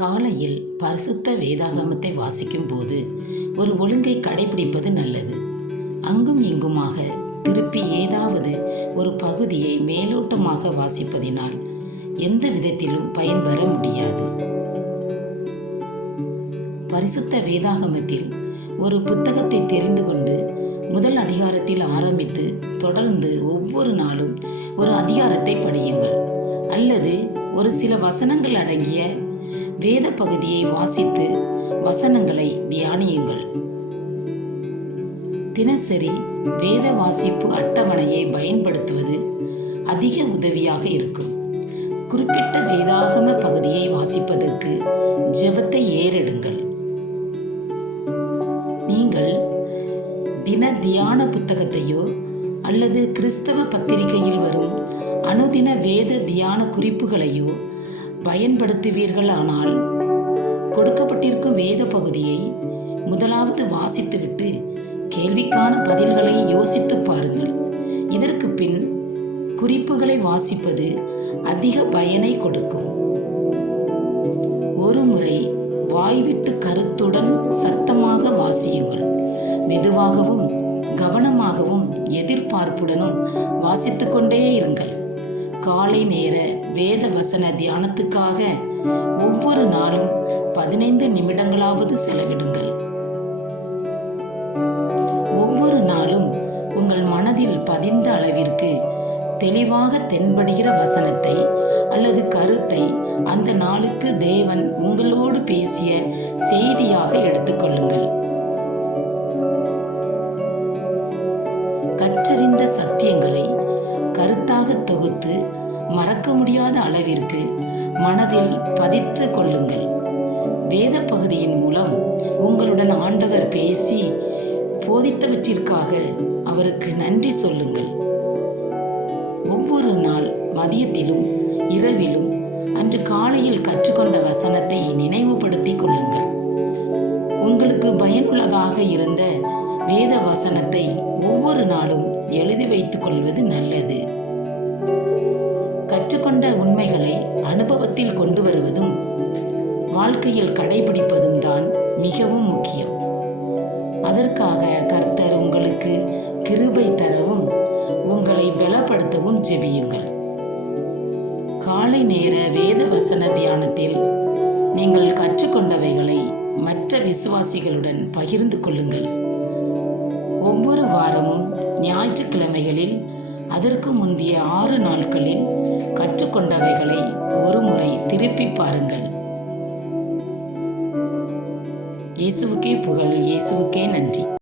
காலையில் பரிசுத்த வேதாகமத்தை வாசிக்கும் போது ஒரு ஒழுங்கை கடைபிடிப்பது நல்லது. அங்கும் இங்குமாக திருப்பி ஏதாவது ஒரு பகுதியை மேலோட்டமாக வாசிப்பதினால் எந்த விதத்திலும் பயன்பெற முடியாது. பரிசுத்த வேதாகமத்தில் ஒரு புத்தகத்தை தெரிந்து கொண்டு முதல் அதிகாரத்தில் ஆரம்பித்து தொடர்ந்து ஒவ்வொரு நாளும் ஒரு அதிகாரத்தை படியுங்கள். அல்லது ஒரு சில வசனங்கள் அடங்கிய வேத பகுதியை வாசித்து வசனங்களை தியானியுங்கள். தினசரி வேத வாசிப்பு அட்டவணையை பயன்படுத்துவது அதிக உதவியாக இருக்கும். குறிப்பிட்ட வேதாகம பகுதியை வாசிப்பதற்கு ஜெபத்தை ஏறெடுங்கள். நீங்கள் தின தியான புத்தகத்தையோ அல்லது கிறிஸ்தவ பத்திரிகையில் வரும் அனுதின வேத தியான குறிப்புகளையோ பயன்படுத்துவீர்களானால் கொடுக்கப்பட்டிருக்கும் வேத பகுதியை முதலாவது வாசித்துவிட்டு கேள்விக்கான பதில்களை யோசித்து பாருங்கள். இதற்கு பின் குறிப்புகளை வாசிப்பது அதிக பயனை கொடுக்கும். ஒரு முறை வாய்விட்டு கருத்துடன் சத்தமாக வாசியுங்கள். மெதுவாகவும் கவனமாகவும் எதிர்பார்ப்புடனும் வாசித்துக்கொண்டே இருங்கள். காலை நேர வேத வசன தியானத்துக்காக ஒவ்வொரு நாளும் பதினைந்து நிமிடங்களாவது செலவிடுங்கள். ஒவ்வொரு நாளும் உங்கள் மனதில் பதிந்த அளவிற்கு தெளிவாக தென்படுகிற வசனத்தை அல்லது கருத்தை அந்த நாளுக்கு தேவன் உங்களோடு பேசிய செய்தியாக எடுத்துக்கொள்ளுங்கள். கருத்தாக தொகுத்து மறக்க முடியாத அளவிற்கு மனதில் பதித்து கொள்ளுங்கள். வேத பகுதியின் மூலம் உங்களுடன் ஆண்டவர் பேசி போதித்தவற்றிற்காக அவருக்கு நன்றி சொல்லுங்கள். ஒவ்வொரு நாள் மதியத்திலும் இரவிலும் அன்று காலையில் கற்றுக்கொண்ட வசனத்தை நினைவுபடுத்திக் கொள்ளுங்கள். உங்களுக்கு பயனுள்ளதாக இருந்த வேத வசனத்தை ஒவ்வொரு நாளும் எழுதி வைத்துக் கொள்வது நல்லது. கற்றுக்கொண்ட உண்மைகளை அனுபவத்தில் கொண்டு வருவதும் வாழ்க்கையில் கடைபிடிப்பதும் தான் மிகவும் முக்கியம். அதற்காக கர்த்தர் உங்களுக்கு கிருபை தரவும் உங்களை பலப்படுத்தவும் ஜெபியுங்கள். காலை நேர வேத வசன தியானத்தில் நீங்கள் கற்றுக்கொண்டவைகளை மற்ற விசுவாசிகளுடன் பகிர்ந்து கொள்ளுங்கள். ஒவ்வொரு வாரமும் ஞாயிற்றுக்கிழமைகளில் அதற்கு முந்தைய ஆறு நாட்களில் கற்றுக்கொண்டவைகளை ஒரு முறை திருப்பி பாருங்கள். இயேசுவுக்கே புகழ் இயேசுவுக்கே நன்றி.